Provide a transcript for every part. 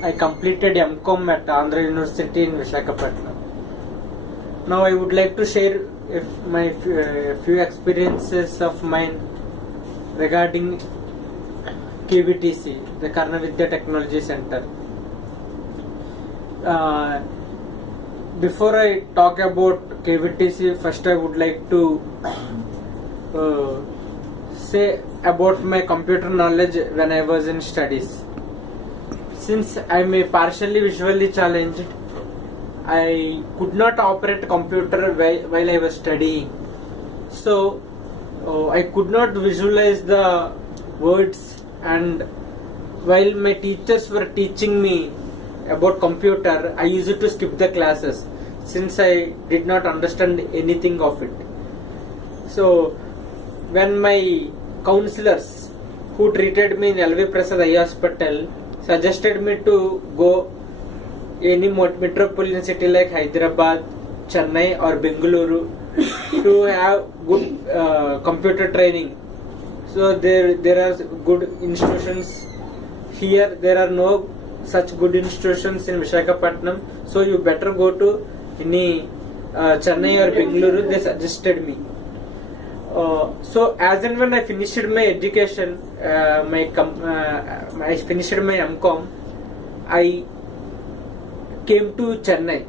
I completed MCom at Andhra University in Visakhapatnam. Now I would like to share my few experiences of mine regarding KVTC, the Karnavidya Technology Center. Before I talk about KVTC, first I would like to say about my computer knowledge when I was in studies. Since I am partially visually challenged, I could not operate computer while I was studying. So I could not visualize the words, and while my teachers were teaching me about computer, I used to skip the classes since I did not understand anything of it. So when my counselors who treated me in LV Prasad Eye Hospital suggested me to go any metropolitan city like Hyderabad, Chennai or Bengaluru to have good computer training. So there are good institutions here. There are no such good institutions in Visakhapatnam. So you better go to any Chennai or Bengaluru. They suggested me. So as and when I finished my education, I finished my MCom, I came to Chennai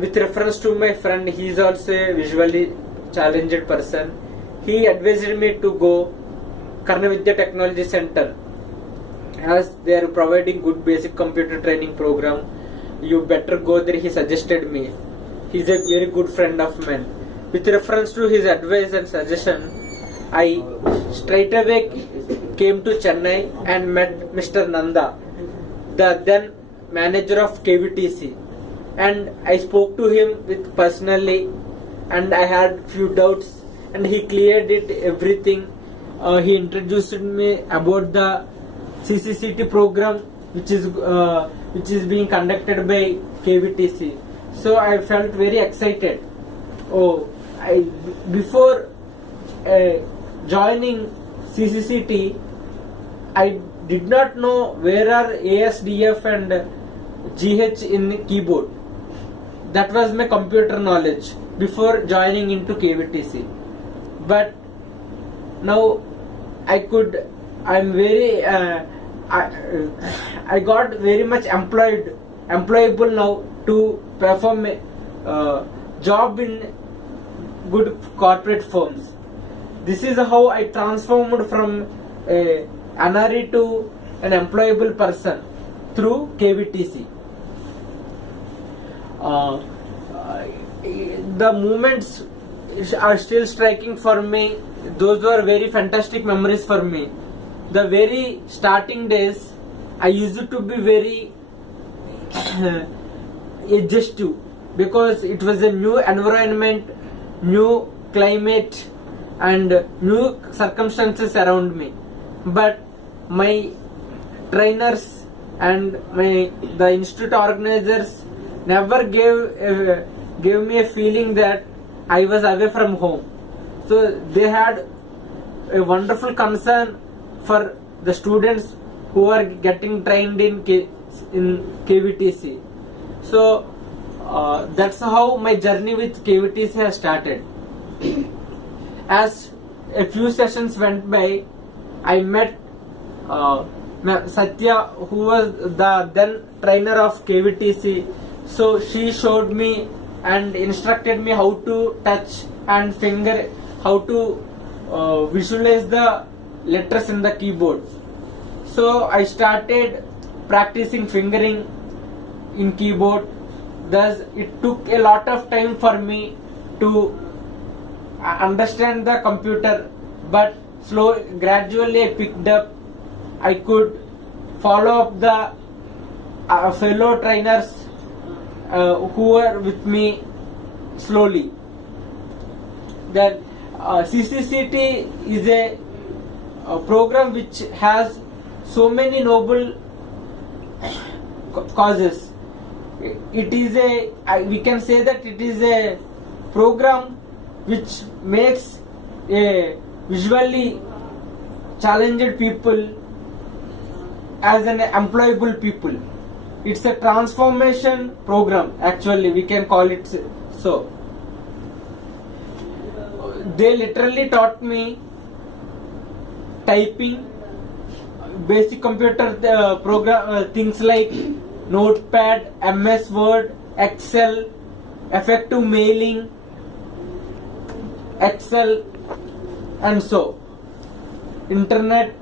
with reference to my friend. He is also a visually challenged person. He advised me to go Karnavidya Technology Center, as they are providing good basic computer training program. You better go there, he suggested me. He is a very good friend of mine. With reference to his advice and suggestion, I straight away came to Chennai and met Mr. Nanda, the then manager of KVTC, and I spoke to him with personally, and I had few doubts, and he cleared it everything. He introduced me about the CCCT program which is being conducted by KVTC. So I felt very excited. Before joining CCCT, I did not know where are ASDF and GH in keyboard. That was my computer knowledge before joining into KVTC. But now I got very much employable now to perform a job in good corporate firms. This is how I transformed from a NRE to an employable person through KVTC. The moments are still striking for me. Those were very fantastic memories for me. The very starting days, I used to be very adjustive because it was a new environment, new climate and new circumstances around me. But my trainers and the institute organizers never gave me a feeling that I was away from home. So they had a wonderful concern for the students who are getting trained in KVTC. So that's how my journey with KVTC has started. As a few sessions went by, I met Satya, who was the then trainer of KVTC. So she showed me and instructed me how to touch and finger, how to visualize the letters in the keyboard. So I started practicing fingering in keyboard. Thus it took a lot of time for me to understand the computer, but gradually I picked up. I could follow up the fellow trainers who were with me slowly. Then CCCT is a program which has so many noble causes. It is we can say that it is a program which makes a visually challenged people as an employable people. It's a transformation program, actually we can call it so. They literally taught me typing, basic computer program things like Notepad, MS Word, Excel, effective mailing, Excel, and so internet.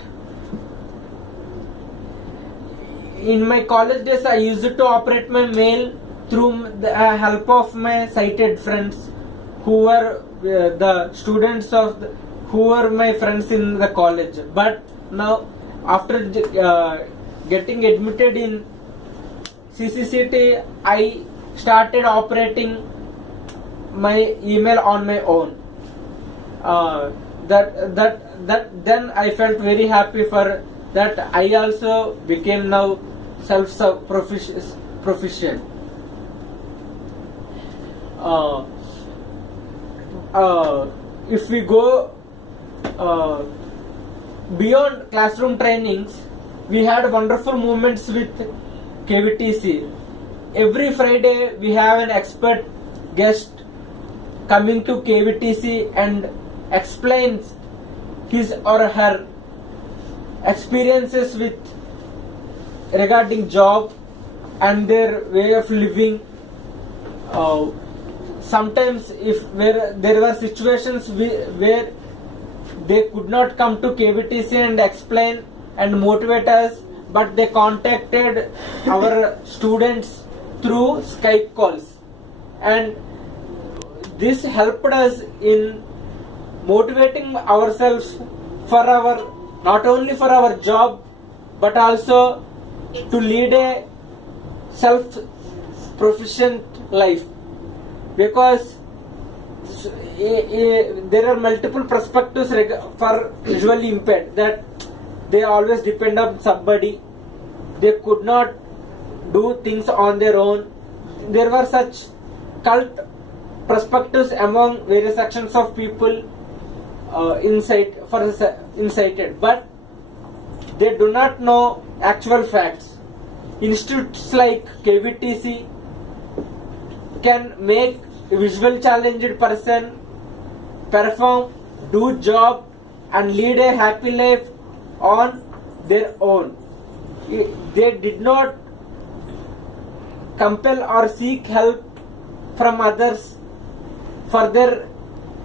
In my college days, I used to operate my mail through the help of my sighted friends, who were the students of who were my friends in the college. But now, after getting admitted in CCCT, I started operating my email on my own. Then I felt very happy for that. I also became now self-proficient. If we go beyond classroom trainings, we had wonderful moments with KVTC. Every Friday we have an expert guest coming to KVTC and explains his or her experiences with regarding job and their way of living. Sometimes there were situations where they could not come to KVTC and explain and motivate us, but they contacted our students through Skype calls, and this helped us in motivating ourselves for our, not only for our job, but also to lead a self-proficient life. Because there are multiple perspectives for visually impaired, that they always depend on somebody. They could not do things on their own. There were such cult perspectives among various sections of people incited, but they do not know actual facts. Institutes like KVTC can make a visual challenged person perform, do job, and lead a happy life on their own. They did not compel or seek help from others for their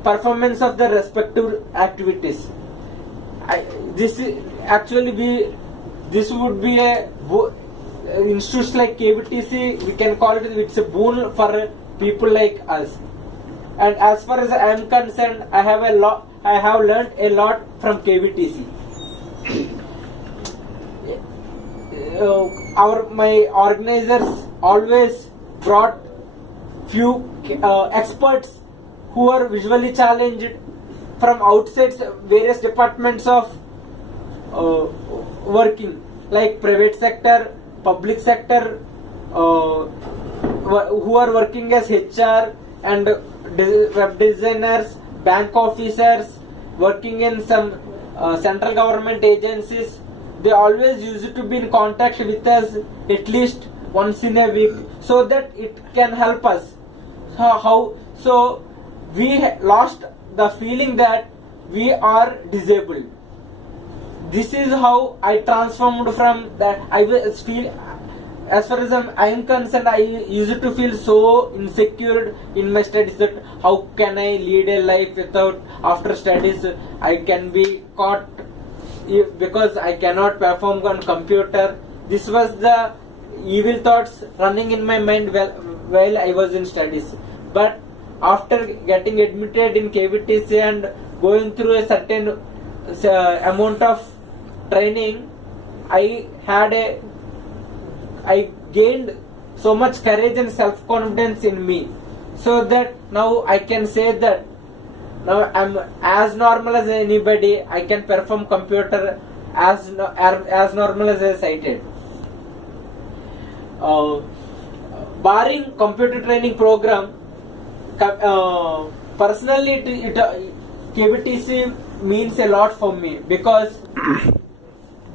performance of their respective activities. This would be a institutes like KVTC, we can call it's a boon for people like us. And as far as I am concerned, I have learned a lot from KVTC. My organizers always brought few experts who are visually challenged from outside various departments of working, like private sector, public sector, who are working as HR and web designers, bank officers, working in some central government agencies. They always used to be in contact with us at least once in a week, so that it can help us. So we lost the feeling that we are disabled. This is how I transformed from that. I feel, as far as I am concerned, I used to feel so insecure in my studies, that how can I lead a life without, after studies I can be caught because I cannot perform on computer. This was the evil thoughts running in my mind while I was in studies. But after getting admitted in KVTC and going through a certain amount of training, I gained so much courage and self-confidence in me, so that now I can say that now I'm as normal as anybody. I can perform computer as normal as a sighted. Barring computer training program, personally KVTC means a lot for me, because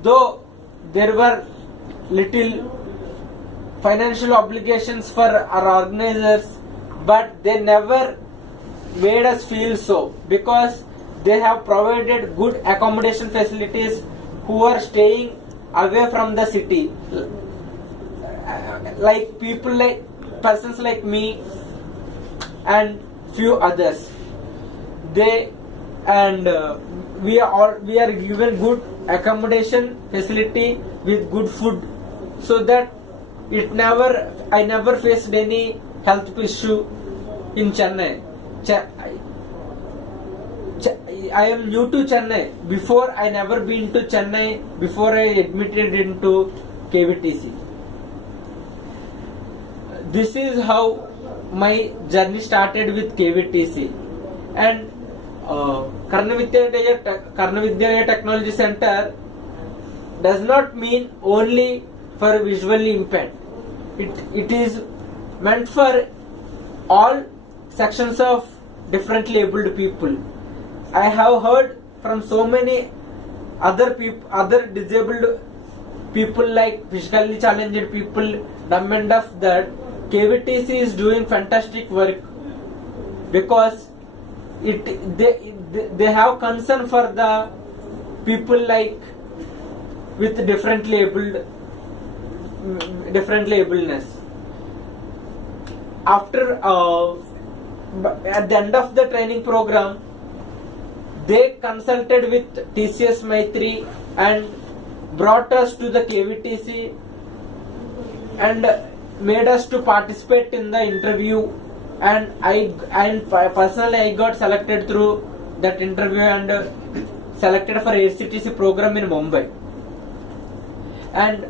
though there were little financial obligations for our organizers, but they never made us feel so, because they have provided good accommodation facilities who are staying away from the city, like people like persons like me and few others. They and we are given good accommodation facility with good food, so that I never faced any health issue in Chennai. I am new to Chennai. Before, I never been to Chennai before I admitted into KVTC. This is how my journey started with KVTC. And Karnavidyalaya Technology Center does not mean only for visually impaired. It is meant for all sections of differently abled people. I have heard from so many other disabled people, like physically challenged people, dumb and deaf, that KVTC is doing fantastic work, because they have concern for the people like with differently ableness. After at the end of the training program, they consulted with TCS Maitri and brought us to the KVTC and made us to participate in the interview, and personally I got selected through that interview and selected for ACTC program in Mumbai. And